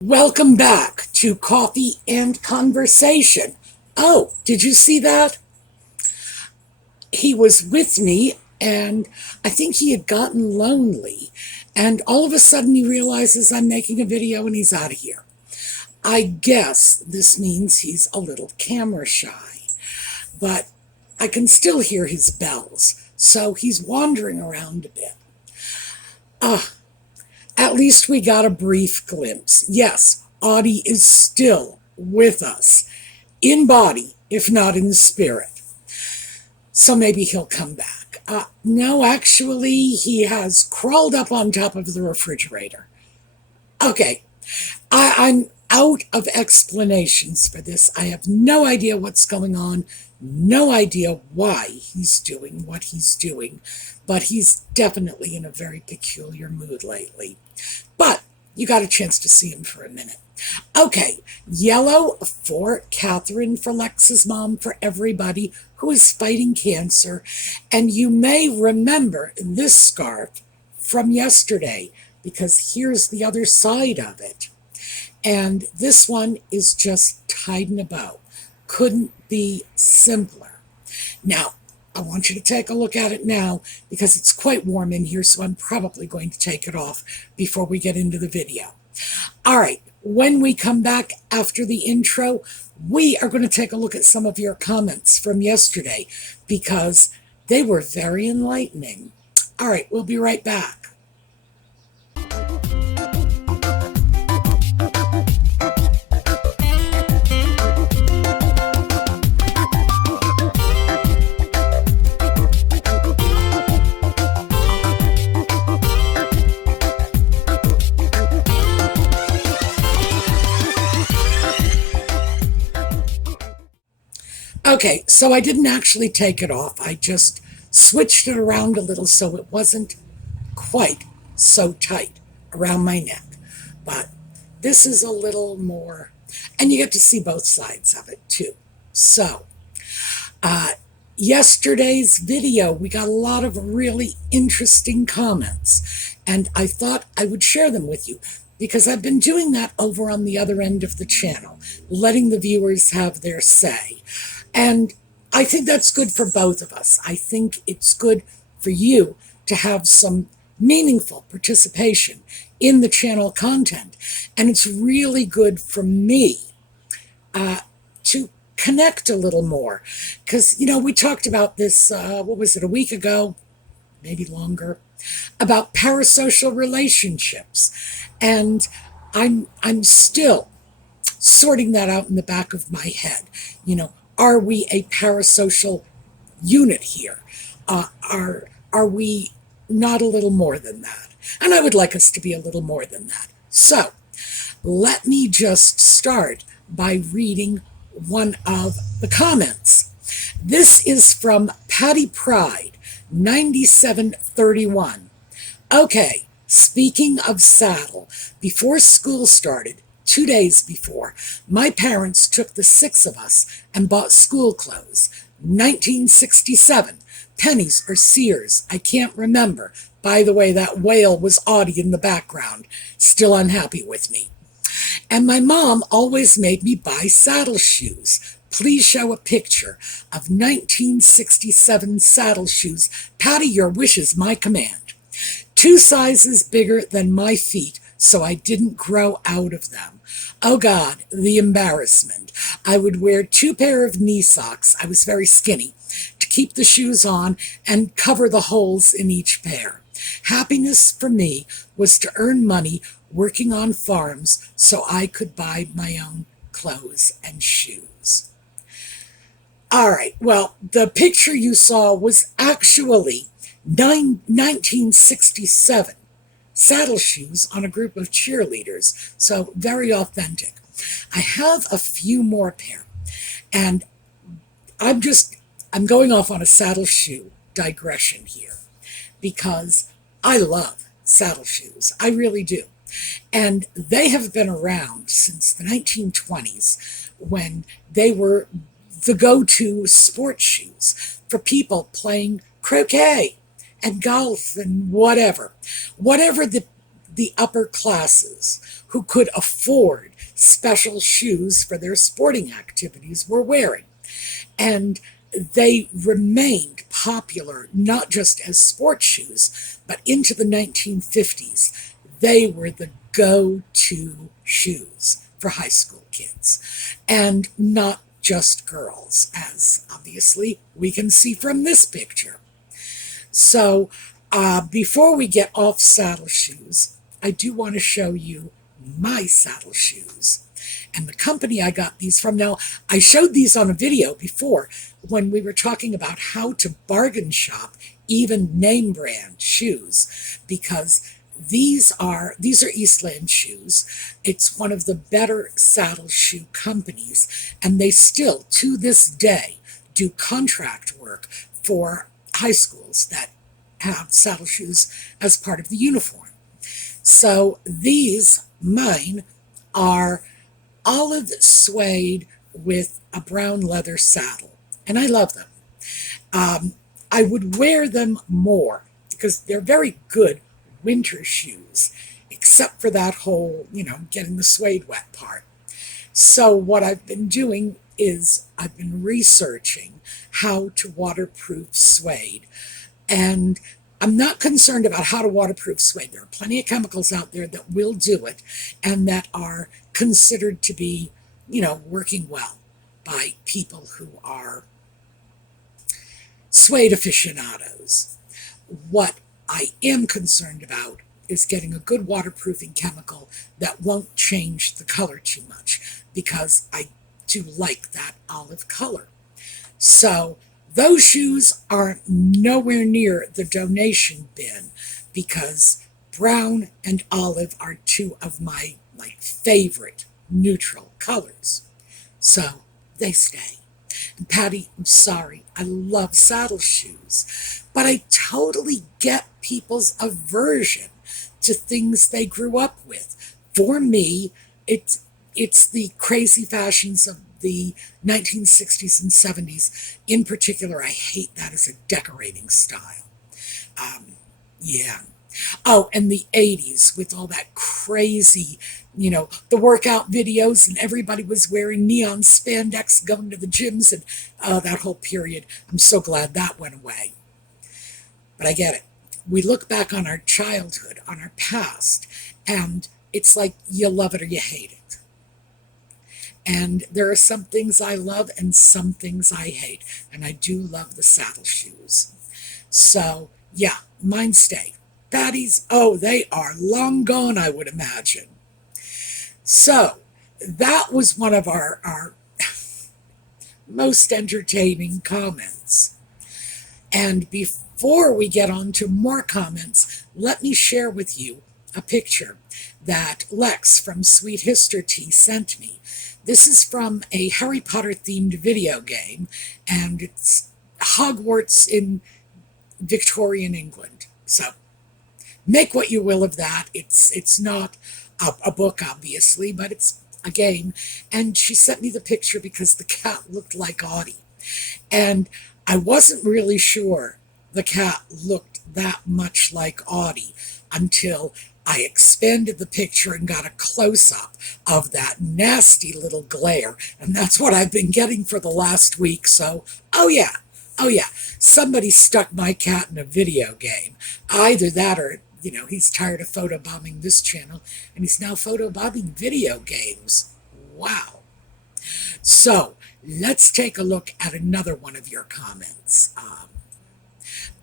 Welcome back to Coffee and Conversation. Oh, did you see that? He was with me, and I think he had gotten lonely. And all of a sudden, he realizes I'm making a video and he's out of here. I guess this means he's a little camera shy, but I can still hear his bells. So he's wandering around a bit. At least we got a brief glimpse. Yes, Audie is still with us, in body, if not in spirit. So maybe he'll come back. No, actually, he has crawled up on top of the refrigerator. Okay, I'm out of explanations for this. I have no idea what's going on, no idea why he's doing what he's doing, but he's definitely in a very peculiar mood lately. But you got a chance to see him for a minute. Okay, yellow for Catherine, for Lex's mom, for everybody who is fighting cancer. And you may remember this scarf from yesterday, because here's the other side of it. And this one is just tied in a bow. Couldn't be simpler. Now, I want you to take a look at it now because it's quite warm in here, so I'm probably going to take it off before we get into the video. All right, when we come back after the intro, we are going to take a look at some of your comments from yesterday because they were very enlightening. All right, we'll be right back. Okay, so I didn't actually take it off. I just switched it around a little so it wasn't quite so tight around my neck. But this is a little more, and you get to see both sides of it too. So, yesterday's video, we got a lot of really interesting comments, and I thought I would share them with you because I've been doing that over on the other end of the channel, letting the viewers have their say. And I think that's good for both of us. I think it's good for you to have some meaningful participation in the channel content. And it's really good for me to connect a little more. Because, we talked about this, what was it, a week ago, maybe longer, about parasocial relationships. And I'm still sorting that out in the back of my head. Are we a parasocial unit here? Are we not a little more than that? And I would like us to be a little more than that. So let me just start by reading one of the comments. This is from Patty Pride, 9731. Okay, speaking of saddle, before school started, 2 days before, my parents took the 6 of us and bought school clothes. 1967. Pennies or Sears, I can't remember. By the way, that whale was Audie in the background, still unhappy with me. And my mom always made me buy saddle shoes. Please show a picture of 1967 saddle shoes. Patty, your wish is my command. 2 sizes bigger than my feet, so I didn't grow out of them. Oh God, the embarrassment. I would wear 2 pair of knee socks, I was very skinny, to keep the shoes on and cover the holes in each pair. Happiness for me was to earn money working on farms so I could buy my own clothes and shoes. All right, well, the picture you saw was actually 1967. Saddle shoes on a group of cheerleaders, so very authentic. I have a few more pair, and I'm going off on a saddle shoe digression here because I love saddle shoes. I really do. And they have been around since the 1920s when they were the go-to sports shoes for people playing croquet and golf and whatever. Whatever the the upper classes who could afford special shoes for their sporting activities were wearing. And they remained popular not just as sports shoes, but into the 1950s. They were the go-to shoes for high school kids, and not just girls, as obviously we can see from this picture. So before we get off saddle shoes, I do want to show you my saddle shoes and the company I got these from. Now, I showed these on a video before when we were talking about how to bargain shop even name brand shoes, because these are Eastland shoes. It's one of the better saddle shoe companies, and they still, to this day, do contract work for high schools that have saddle shoes as part of the uniform. So these, mine, are olive suede with a brown leather saddle, and I love them. I would wear them more because they're very good winter shoes, except for that whole, getting the suede wet part. So what I've been doing is I've been researching how to waterproof suede, and I'm not concerned about how to waterproof suede. There are plenty of chemicals out there that will do it and that are considered to be, working well by people who are suede aficionados. What I am concerned about is getting a good waterproofing chemical that won't change the color too much, because I do like that olive color. So those shoes are nowhere near the donation bin, because brown and olive are two of my favorite neutral colors. So they stay. And Patty, I'm sorry, I love saddle shoes, but I totally get people's aversion to things they grew up with. For me, it's the crazy fashions of the 1960s and 70s. In particular, I hate that as a decorating style. Yeah. Oh, and the 80s with all that crazy, the workout videos, and everybody was wearing neon spandex going to the gyms, and that whole period. I'm so glad that went away. But I get it. We look back on our childhood, on our past, and it's like you love it or you hate it. And there are some things I love and some things I hate. And I do love the saddle shoes. So, yeah, mine stay. Patty's, oh, they are long gone, I would imagine. So, that was one of our most entertaining comments. And before we get on to more comments, let me share with you a picture that Lex from Sweet Hister Tea sent me. This is from a Harry Potter themed video game, and it's Hogwarts in Victorian England. So make what you will of that. It's not a book, obviously, but it's a game. And she sent me the picture because the cat looked like Audie. And I wasn't really sure the cat looked that much like Audie until I expanded the picture and got a close-up of that nasty little glare. And that's what I've been getting for the last week. So, oh yeah, somebody stuck my cat in a video game. Either that or, he's tired of photobombing this channel, and he's now photobombing video games. Wow. So, let's take a look at another one of your comments.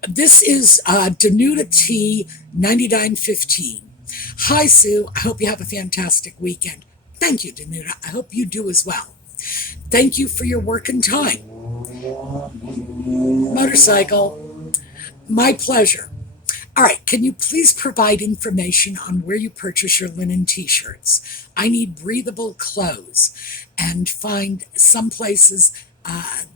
This is Danuta T 9915. Hi, Sue. I hope you have a fantastic weekend. Thank you, Danuta. I hope you do as well. Thank you for your work and time. Motorcycle. My pleasure. All right, can you please provide information on where you purchase your linen t-shirts? I need breathable clothes and find some places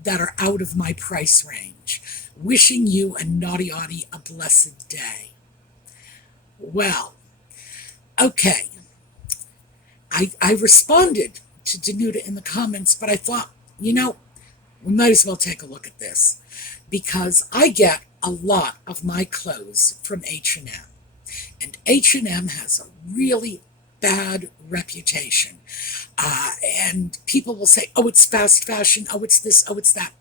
that are out of my price range. Wishing you and Naughty Audie a blessed day. Well, okay. I responded to Danuta in the comments, but I thought, we might as well take a look at this, because I get a lot of my clothes from H&M. And H&M has a really bad reputation. And people will say, oh, it's fast fashion, oh, it's this, oh, it's that.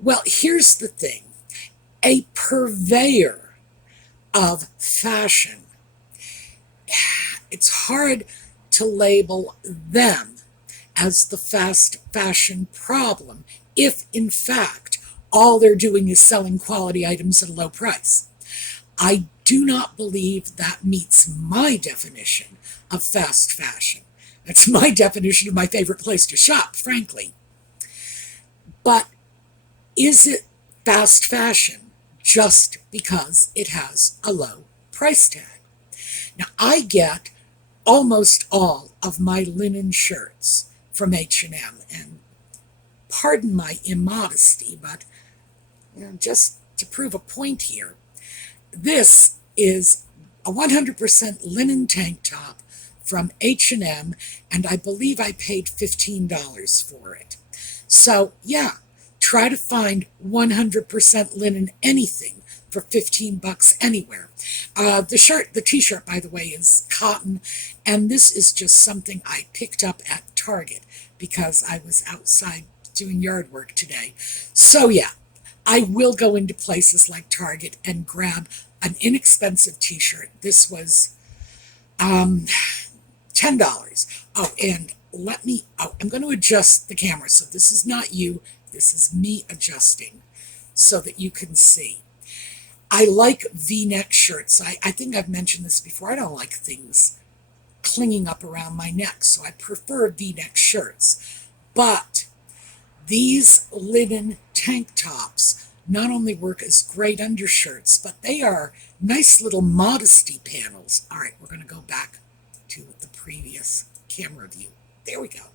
Well, here's the thing. A purveyor of fashion, it's hard to label them as the fast fashion problem if, in fact, all they're doing is selling quality items at a low price. I do not believe that meets my definition of fast fashion. That's my definition of my favorite place to shop, frankly. But is it fast fashion just because it has a low price tag? Now, I get almost all of my linen shirts from H&M, and pardon my immodesty, but just to prove a point here, this is a 100% linen tank top from H&M, and I believe I paid $15 for it. So yeah, try to find 100% linen anything for $15 anywhere. The t-shirt, by the way, is cotton, and this is just something I picked up at Target because I was outside doing yard work today. So yeah, I will go into places like Target and grab an inexpensive t-shirt. This was $10. Oh, and I'm going to adjust the camera. So this is not you, this is me adjusting so that you can see. I like V-neck shirts. I think I've mentioned this before. I don't like things clinging up around my neck, so I prefer V-neck shirts. But these linen tank tops not only work as great undershirts, but they are nice little modesty panels. All right, we're going to go back to the previous camera view. There we go.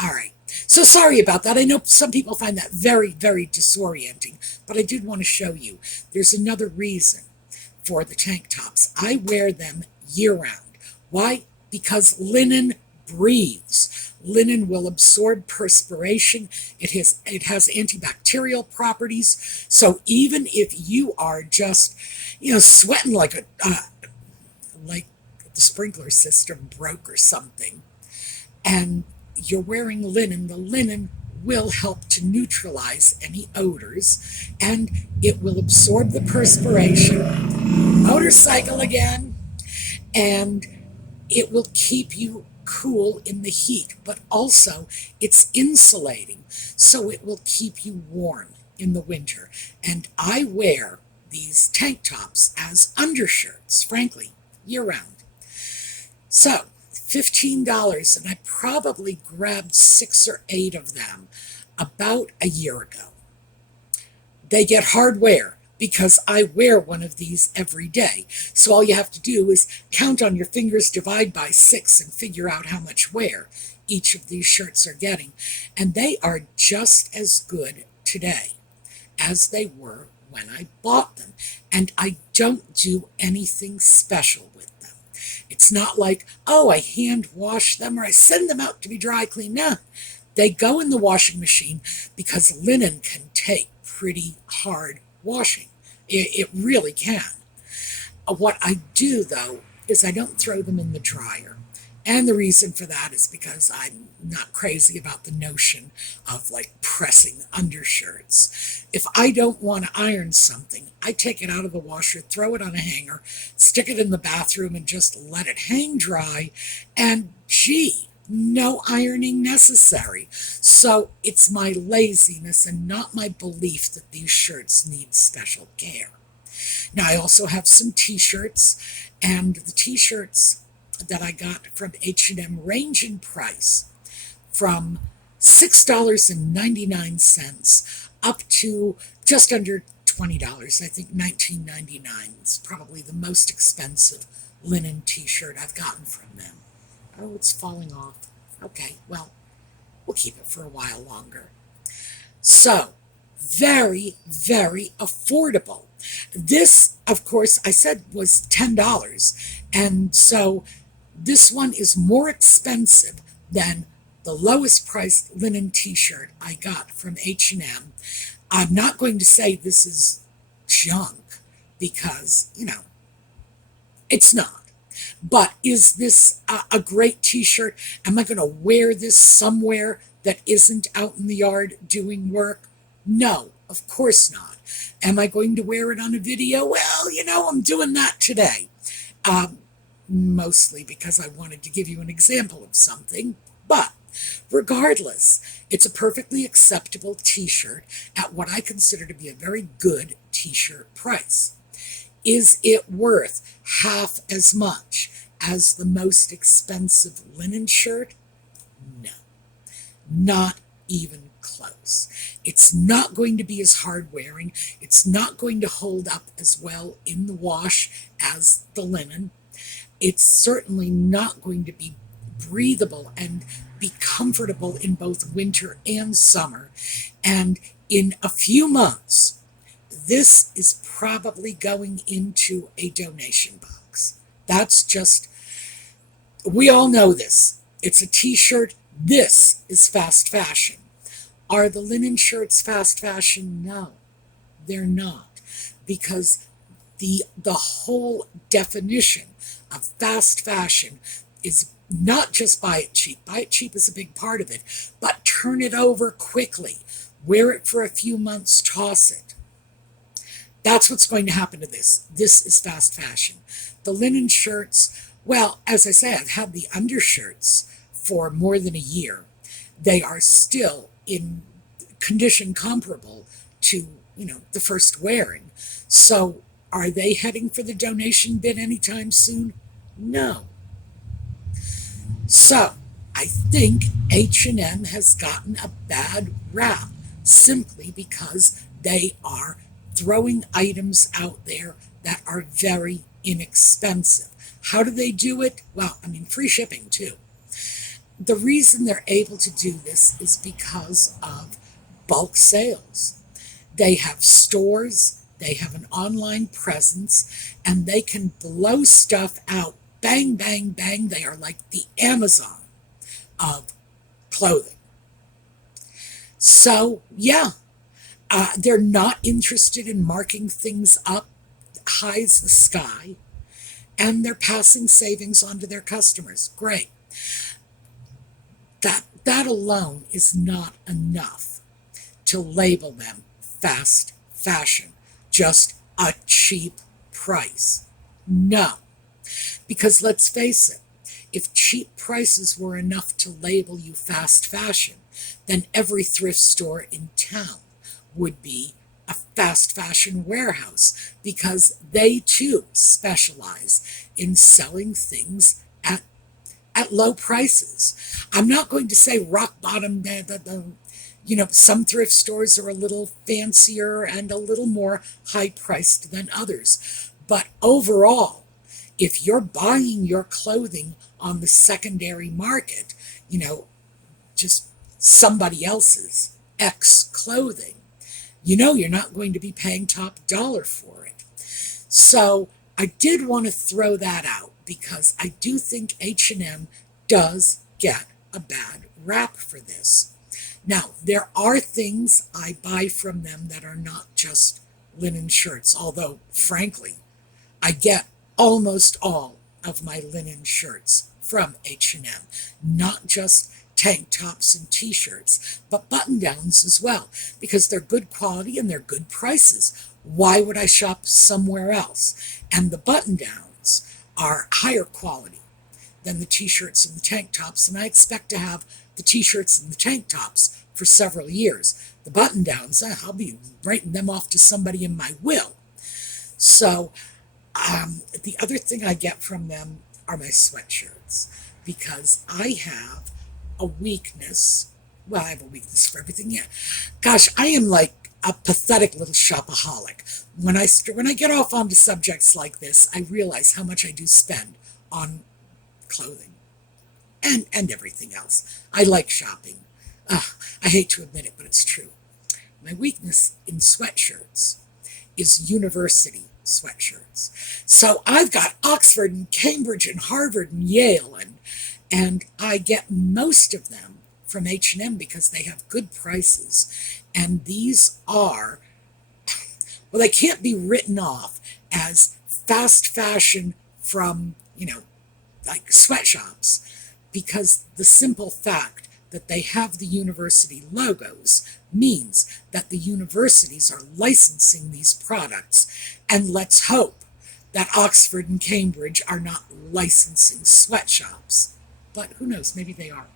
All right. So sorry about that. I know some people find that very, very disorienting, but I did want to show you. There's another reason for the tank tops. I wear them year-round. Why? Because linen breathes. Linen will absorb perspiration. It has antibacterial properties. So even if you are just, sweating like the sprinkler system broke or something, and you're wearing linen, the linen will help to neutralize any odors, and it will absorb the perspiration. Motorcycle again. And it will keep you cool in the heat, but also it's insulating, so it will keep you warm in the winter. And I wear these tank tops as undershirts, frankly, year-round. So $15, and I probably grabbed 6 or 8 of them about a year ago. They get hard wear because I wear one of these every day. So all you have to do is count on your fingers, divide by 6, and figure out how much wear each of these shirts are getting. And they are just as good today as they were when I bought them. And I don't do anything special with them. It's not like, oh, I hand wash them or I send them out to be dry cleaned. No, they go in the washing machine because linen can take pretty hard washing. It really can. What I do, though, is I don't throw them in the dryer. And the reason for that is because I'm not crazy about the notion of pressing undershirts. If I don't want to iron something, I take it out of the washer, throw it on a hanger, stick it in the bathroom, and just let it hang dry. And gee, no ironing necessary. So it's my laziness and not my belief that these shirts need special care. Now, I also have some t-shirts, and the t-shirts that I got from H&M range in price from $6.99 up to just under $20. I think $19.99 is probably the most expensive linen t-shirt I've gotten from them. Oh, it's falling off. Okay, well, we'll keep it for a while longer. So, very, very affordable. This, of course, I said was $10, and so this one is more expensive than the lowest priced linen t-shirt I got from H&M. I'm not going to say this is junk because, It's not. But is this a great t-shirt? Am I going to wear this somewhere that isn't out in the yard doing work? No, of course not. Am I going to wear it on a video? Well, I'm doing that today. Um, Mostly because I wanted to give you an example of something. But regardless, it's a perfectly acceptable t-shirt at what I consider to be a very good t-shirt price. Is it worth half as much as the most expensive linen shirt? No, not even close. It's not going to be as hard wearing. It's not going to hold up as well in the wash as the linen. It's certainly not going to be breathable and be comfortable in both winter and summer. And in a few months, this is probably going into a donation box. That's just, we all know this. It's a t-shirt. This is fast fashion. Are the linen shirts fast fashion? No, they're not. Because the whole definition of fast fashion is not just buy it cheap. Buy it cheap is a big part of it, but turn it over quickly. Wear it for a few months, toss it. That's what's going to happen to this. This is fast fashion. The linen shirts, well, as I say, I've had the undershirts for more than a year. They are still in condition comparable to, the first wearing. So are they heading for the donation bin anytime soon? No. So I think H&M has gotten a bad rap simply because they are throwing items out there that are very inexpensive. How do they do it? Well, free shipping too. The reason they're able to do this is because of bulk sales. They have stores, they have an online presence, and they can blow stuff out. Bang, bang, bang. They are like the Amazon of clothing. So, yeah, they're not interested in marking things up high as the sky, and they're passing savings on to their customers. Great. That alone is not enough to label them fast fashion, just a cheap price. No, because let's face it, if cheap prices were enough to label you fast fashion, then every thrift store in town would be a fast fashion warehouse, because they too specialize in selling things at low prices. I'm not going to say rock bottom. Some thrift stores are a little fancier and a little more high priced than others. But overall, if you're buying your clothing on the secondary market, just somebody else's X clothing, you're not going to be paying top dollar for it. So I did want to throw that out because I do think H&M does get a bad rap for this. Now, there are things I buy from them that are not just linen shirts, although, frankly, I get almost all of my linen shirts from H&M, not just tank tops and t-shirts, but button-downs as well, because they're good quality and they're good prices. Why would I shop somewhere else? And the button-downs are higher quality than the t-shirts and the tank tops, and I expect to have the t-shirts and the tank tops for several years. The button-downs, I'll be writing them off to somebody in my will. So the other thing I get from them are my sweatshirts, because I have a weakness. Well, I have a weakness for everything. Yeah, gosh, I am like a pathetic little shopaholic. When I get off onto subjects like this, I realize how much I do spend on clothing and everything else. I like shopping. I hate to admit it, but it's true. My weakness in sweatshirts is university sweatshirts. So I've got Oxford and Cambridge and Harvard and Yale, and I get most of them from H&M because they have good prices. And these are, well, they can't be written off as fast fashion from, like sweatshops, because the simple fact that they have the university logos means that the universities are licensing these products. And let's hope that Oxford and Cambridge are not licensing sweatshops. But who knows, maybe they are.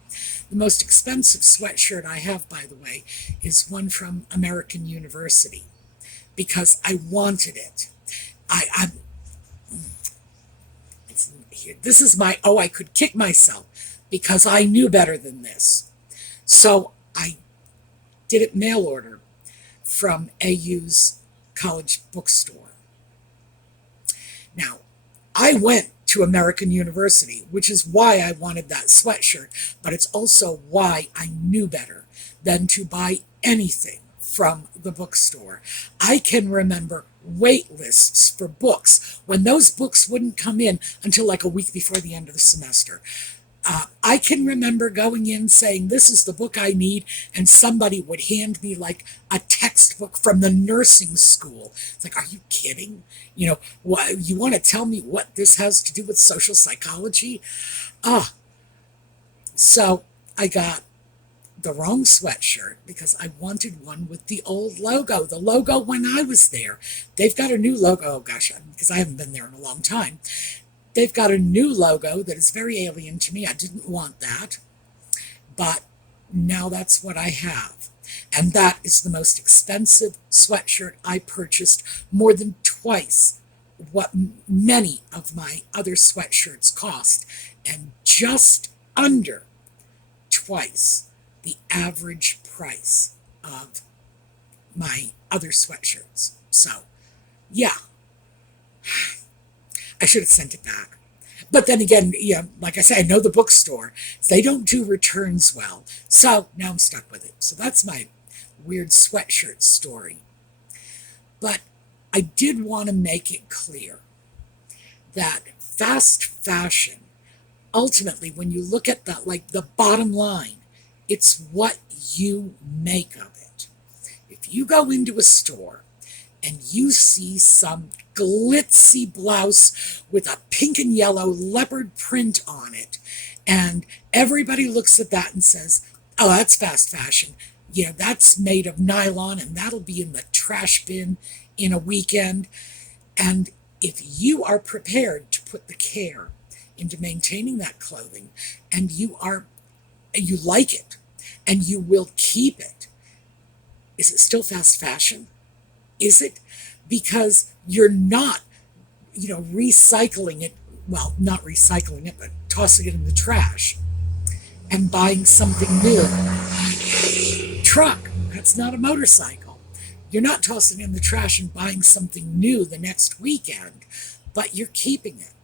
The most expensive sweatshirt I have, by the way, is one from American University, because I wanted it. This is my, I could kick myself because I knew better than this. So I did it mail order from AU's college bookstore. Now, I went to American University, which is why I wanted that sweatshirt, but it's also why I knew better than to buy anything from the bookstore. I can remember wait lists for books when those books wouldn't come in until like a week before the end of the semester. I can remember going in saying, this is the book I need, and somebody would hand me like a textbook from the nursing school. It's like, are you kidding? What, you want to tell me what this has to do with social psychology? So I got the wrong sweatshirt because I wanted one with the old logo. The logo when I was there. They've got a new logo. Oh gosh, because I haven't been there in a long time. They've got a new logo that is very alien to me. I didn't want that. But now that's what I have. And that is the most expensive sweatshirt I purchased, more than twice what many of my other sweatshirts cost, and just under twice the average price of my other sweatshirts. So, yeah. I should have sent it back. But then again, like I said, I know the bookstore. They don't do returns well. So now I'm stuck with it. So that's my weird sweatshirt story. But I did want to make it clear that fast fashion, ultimately, when you look at the bottom line, it's what you make of it. If you go into a store and you see some glitzy blouse with a pink and yellow leopard print on it, and everybody looks at that and says, oh, that's fast fashion. That's made of nylon, and that'll be in the trash bin in a weekend. And if you are prepared to put the care into maintaining that clothing, and you like it, and you will keep it, is it still fast fashion? Is it? Because you're not, recycling it, well, not recycling it, but tossing it in the trash and buying something new. Truck, that's not a motorcycle. You're not tossing it in the trash and buying something new the next weekend, but you're keeping it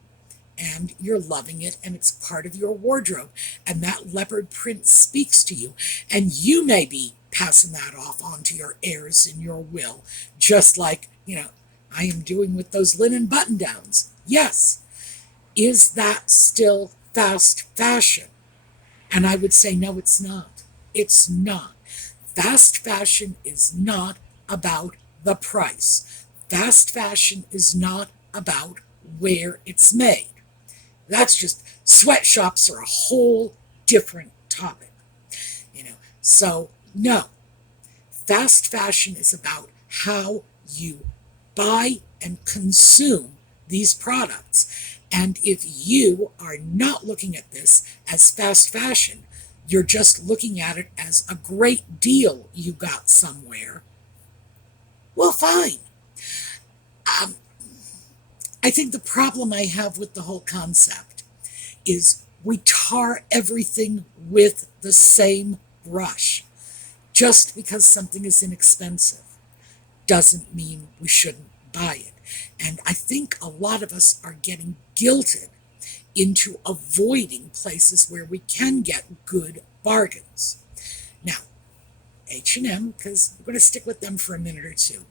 and you're loving it, and it's part of your wardrobe, and that leopard print speaks to you, and you may be passing that off onto your heirs in your will, just like, I am doing with those linen button-downs. Yes. Is that still fast fashion? And I would say, no, it's not. It's not. Fast fashion is not about the price. Fast fashion is not about where it's made. That's just, sweatshops are a whole different topic. So, no. Fast fashion is about how you buy and consume these products. And if you are not looking at this as fast fashion, you're just looking at it as a great deal you got somewhere, well, fine. I think the problem I have with the whole concept is we tar everything with the same brush. Just because something is inexpensive doesn't mean we shouldn't buy it. And I think a lot of us are getting guilted into avoiding places where we can get good bargains. Now, H&M, because we're going to stick with them for a minute or two.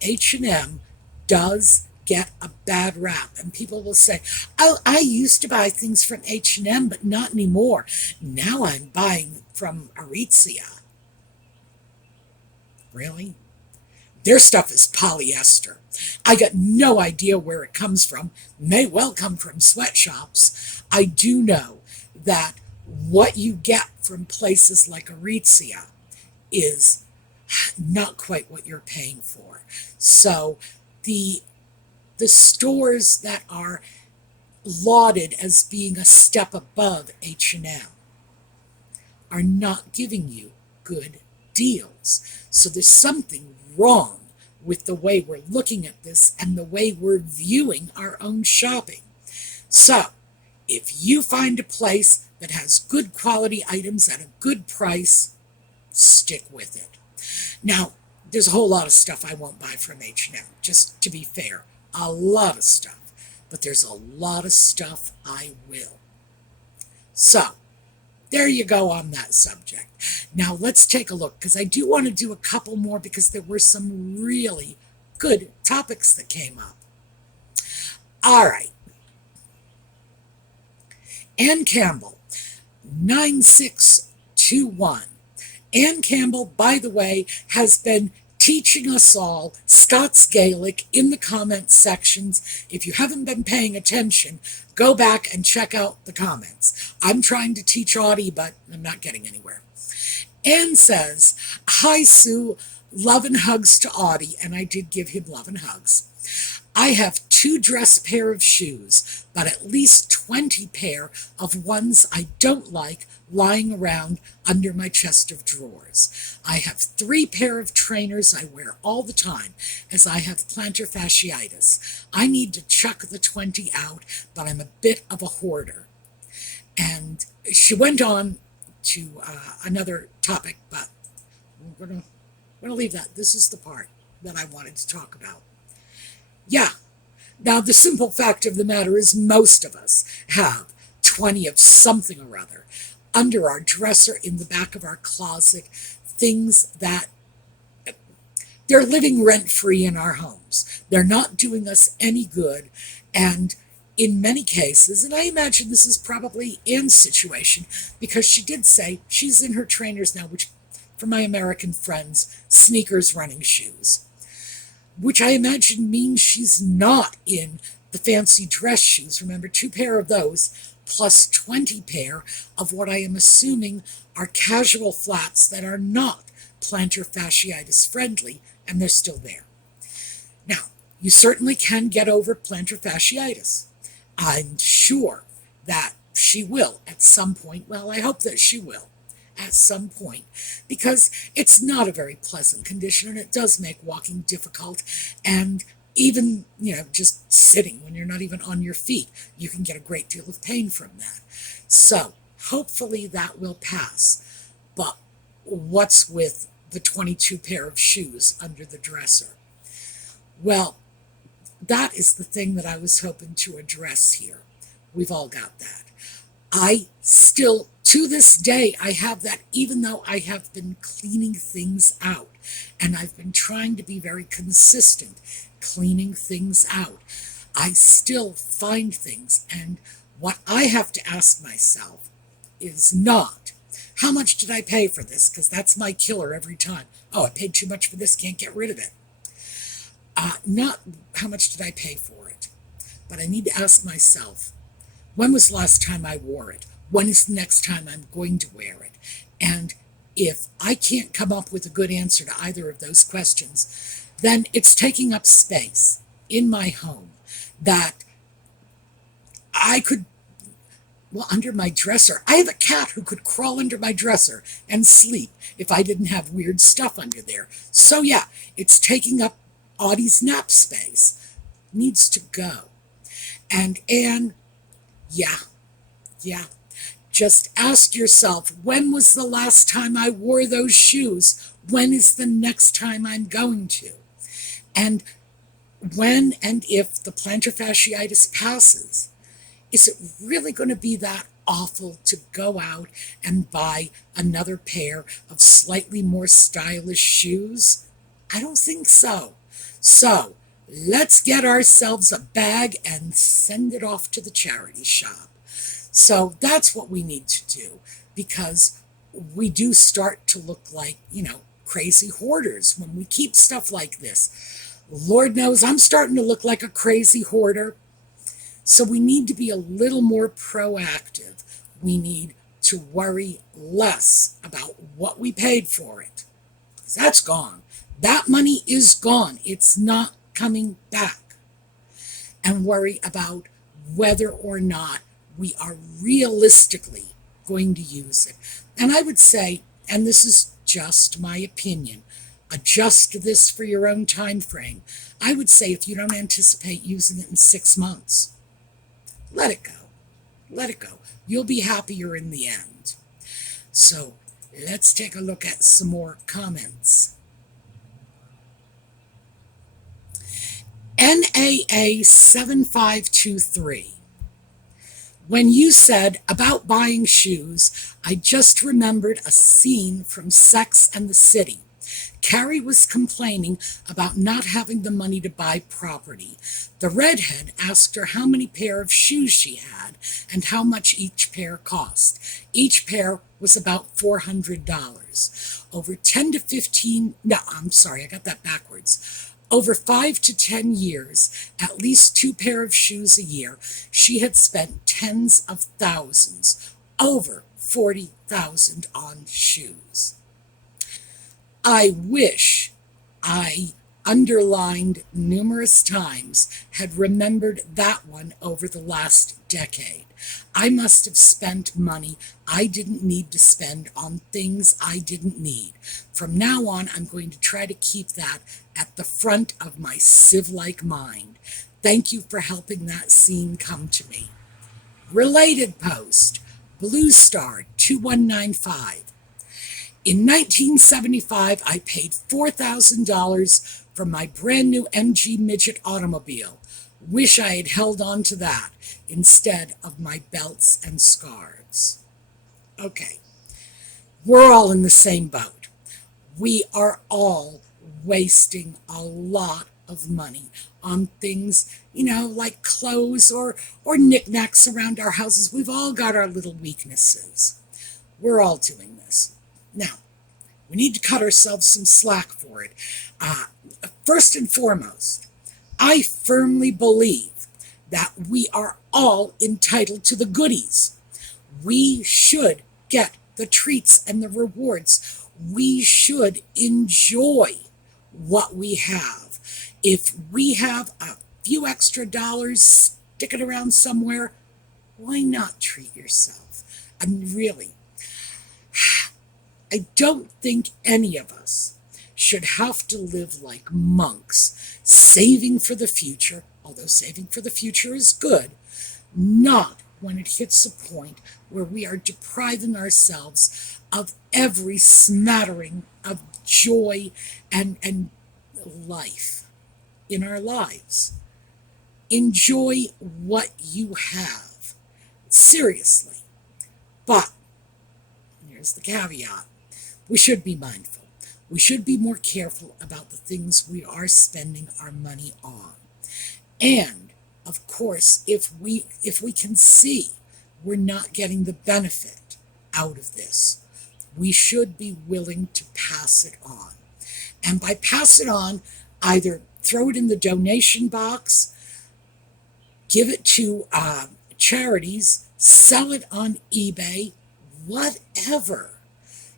H&M does get a bad rap, and people will say, oh, I used to buy things from H&M, but not anymore. Now I'm buying from Aritzia. Really? Their stuff is polyester. I got no idea where it comes from. May well come from sweatshops. I do know that what you get from places like Aritzia is not quite what you're paying for. So the stores that are lauded as being a step above H&M are not giving you good deals. So there's something wrong with the way we're looking at this and the way we're viewing our own shopping. So if you find a place that has good quality items at a good price, stick with it. Now, there's a whole lot of stuff I won't buy from H&M, just to be fair. A lot of stuff. But there's a lot of stuff I will. So, there you go on that subject. Now let's take a look, because I do want to do a couple more because there were some really good topics that came up. All right. Ann Campbell, 9621. Ann Campbell, by the way, has been teaching us all Scots Gaelic in the comment sections. If you haven't been paying attention, go back and check out the comments. I'm trying to teach Audie, but I'm not getting anywhere. Anne says, "Hi, Sue. Love and hugs to Audie," and I did give him love and hugs. "I have 2 dress pair of shoes, but at least 20 pair of ones I don't like lying around under my chest of drawers. I have 3 pair of trainers I wear all the time, as I have plantar fasciitis. I need to chuck the 20 out, but I'm a bit of a hoarder." And she went on to another topic, but we're going to leave that. This is the part that I wanted to talk about. Yeah. Now, the simple fact of the matter is most of us have 20 of something or other under our dresser, in the back of our closet, things that they're living rent-free in our homes. They're not doing us any good, and in many cases, and I imagine this is probably Anne's situation, because she did say she's in her trainers now, which, for my American friends, sneakers, running shoes, which I imagine means she's not in the fancy dress shoes. Remember, 2 pair of those, plus 20 pair of what I am assuming are casual flats that are not plantar fasciitis friendly, and they're still there. Now, you certainly can get over plantar fasciitis. I'm sure that she will at some point. Well, I hope that she will at some point, because it's not a very pleasant condition, and it does make walking difficult, and even, just sitting when you're not even on your feet, you can get a great deal of pain from that. So hopefully that will pass. But what's with the 22 pair of shoes under the dresser? Well, that is the thing that I was hoping to address here. We've all got that. I still, to this day, I have that, even though I have been cleaning things out. And I've been trying to be very consistent cleaning things out. I still find things. And what I have to ask myself is not, how much did I pay for this? Because that's my killer every time. Oh, I paid too much for this, can't get rid of it. Not how much did I pay for it, but I need to ask myself, when was the last time I wore it? When is the next time I'm going to wear it? And if I can't come up with a good answer to either of those questions, then it's taking up space in my home that I could, under my dresser. I have a cat who could crawl under my dresser and sleep if I didn't have weird stuff under there. So yeah, it's taking up Audie's nap space. Needs to go. And Anne, yeah. Just ask yourself, when was the last time I wore those shoes? When is the next time I'm going to? And when and if the plantar fasciitis passes, is it really going to be that awful to go out and buy another pair of slightly more stylish shoes? I don't think so. So let's get ourselves a bag and send it off to the charity shop. So that's what we need to do, because we do start to look like, crazy hoarders when we keep stuff like this. Lord knows I'm starting to look like a crazy hoarder. So we need to be a little more proactive. We need to worry less about what we paid for it. That's gone. That money is gone. It's not coming back. And worry about whether or not we are realistically going to use it. And I would say, and this is just my opinion, adjust this for your own time frame. I would say if you don't anticipate using it in 6 months, let it go. Let it go. You'll be happier in the end. So let's take a look at some more comments. NAA7523. When you said about buying shoes, I just remembered a scene from Sex and the City. Carrie was complaining about not having the money to buy property. The redhead asked her how many pair of shoes she had and how much each pair cost. Each pair was about $400. Over 10 to 15, no, I'm sorry, I got that backwards. Over 5 to 10 years, at least 2 pair of shoes a year, she had spent tens of thousands, over $40,000 on shoes. I wish I underlined numerous times had remembered that one over the last decade. I must have spent money I didn't need to spend on things I didn't need. From now on, I'm going to try to keep that at the front of my sieve-like mind. Thank you for helping that scene come to me. Related post, Blue Star 2195. In 1975, I paid $4,000 for my brand new MG Midget automobile. Wish I had held on to that instead of my belts and scarves. Okay, we're all in the same boat. We are all wasting a lot of money on things, like clothes or knickknacks around our houses. We've all got our little weaknesses. We're all doing this. Now, we need to cut ourselves some slack for it. First and foremost, I firmly believe that we are all entitled to the goodies. We should get the treats and the rewards. We should enjoy what we have. If we have a few extra dollars sticking around somewhere, why not treat yourself? I mean, really, I don't think any of us should have to live like monks, saving for the future, although saving for the future is good, not when it hits a point where we are depriving ourselves of every smattering of joy and life in our lives. Enjoy what you have. Seriously. But, here's the caveat, we should be mindful. We should be more careful about the things we are spending our money on. And, of course, if we can see we're not getting the benefit out of this, we should be willing to pass it on. And by pass it on, either throw it in the donation box, give it to charities, sell it on eBay, whatever.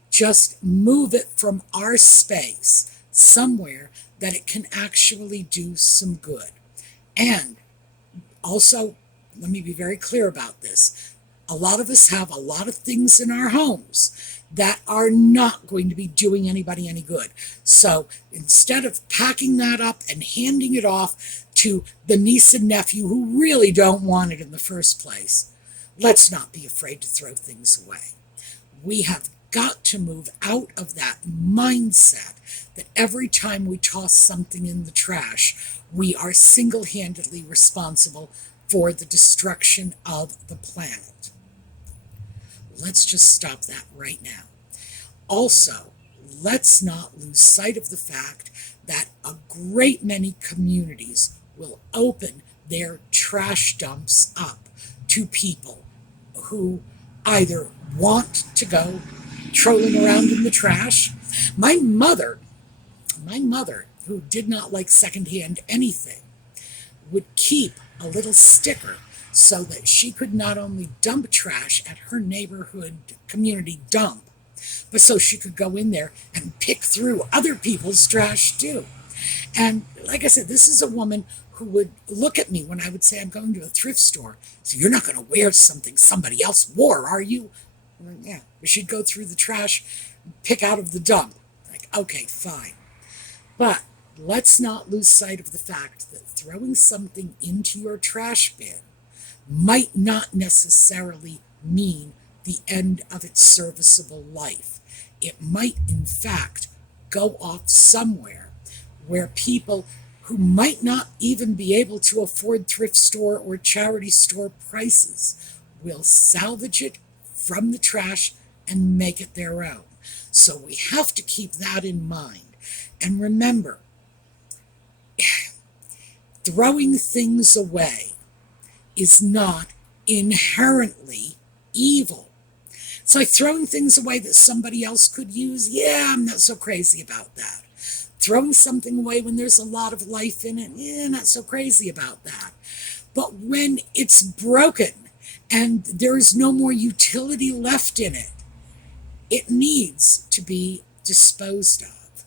Just move it from our space somewhere that it can actually do some good. And also, let me be very clear about this. A lot of us have a lot of things in our homes that are not going to be doing anybody any good. So instead of packing that up and handing it off to the niece and nephew who really don't want it in the first place, let's not be afraid to throw things away. We have got to move out of that mindset that every time we toss something in the trash, we are single-handedly responsible for the destruction of the planet. Let's just stop that right now. Also, let's not lose sight of the fact that a great many communities will open their trash dumps up to people who either want to go trolling around in the trash. My mother, who did not like secondhand anything, would keep a little sticker so that she could not only dump trash at her neighborhood community dump, but so she could go in there and pick through other people's trash too. And like I said, this is a woman who would look at me when I would say I'm going to a thrift store. So you're not going to wear something somebody else wore, are you? Yeah. She'd go through the trash, pick out of the dump. Like, okay, fine. But let's not lose sight of the fact that throwing something into your trash bin might not necessarily mean the end of its serviceable life. It might, in fact, go off somewhere where people who might not even be able to afford thrift store or charity store prices will salvage it from the trash and make it their own. So we have to keep that in mind. And remember, throwing things away is not inherently evil. It's like throwing things away that somebody else could use. Yeah, I'm not so crazy about that. Throwing something away when there's a lot of life in it, yeah, not so crazy about that. But when it's broken and there is no more utility left in it, it needs to be disposed of.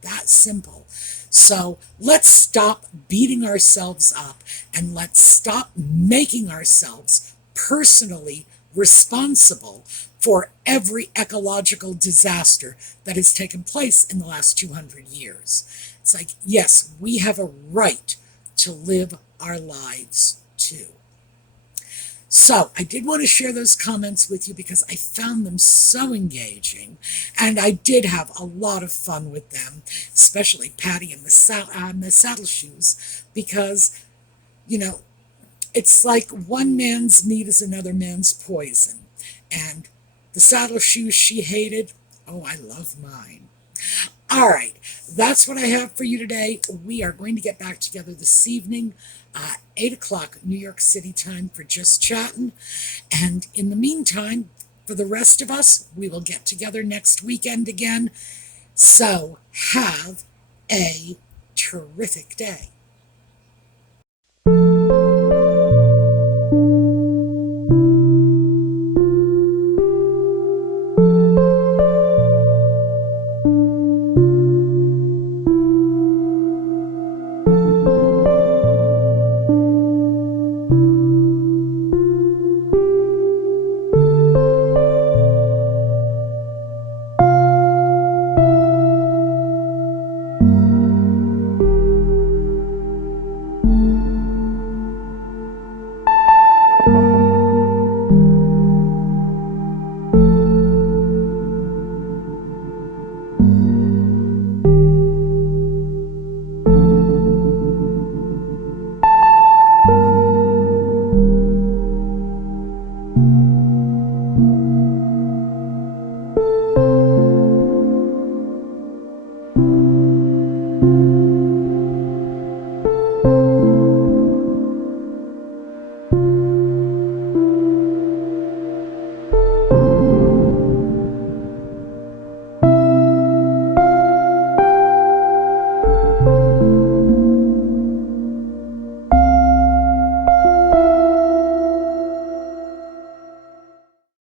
That simple. So let's stop beating ourselves up and let's stop making ourselves personally responsible for every ecological disaster that has taken place in the last 200 years. It's like, yes, we have a right to live our lives too. So I did want to share those comments with you because I found them so engaging, and I did have a lot of fun with them, especially Patty and the saddle shoes, because, you know, it's like one man's meat is another man's poison. And the saddle shoes she hated, oh, I love mine. All right, that's what I have for you today. We are going to get back together this evening, 8 o'clock New York City time for Just Chatting. And in the meantime, for the rest of us, we will get together next weekend again. So have a terrific day.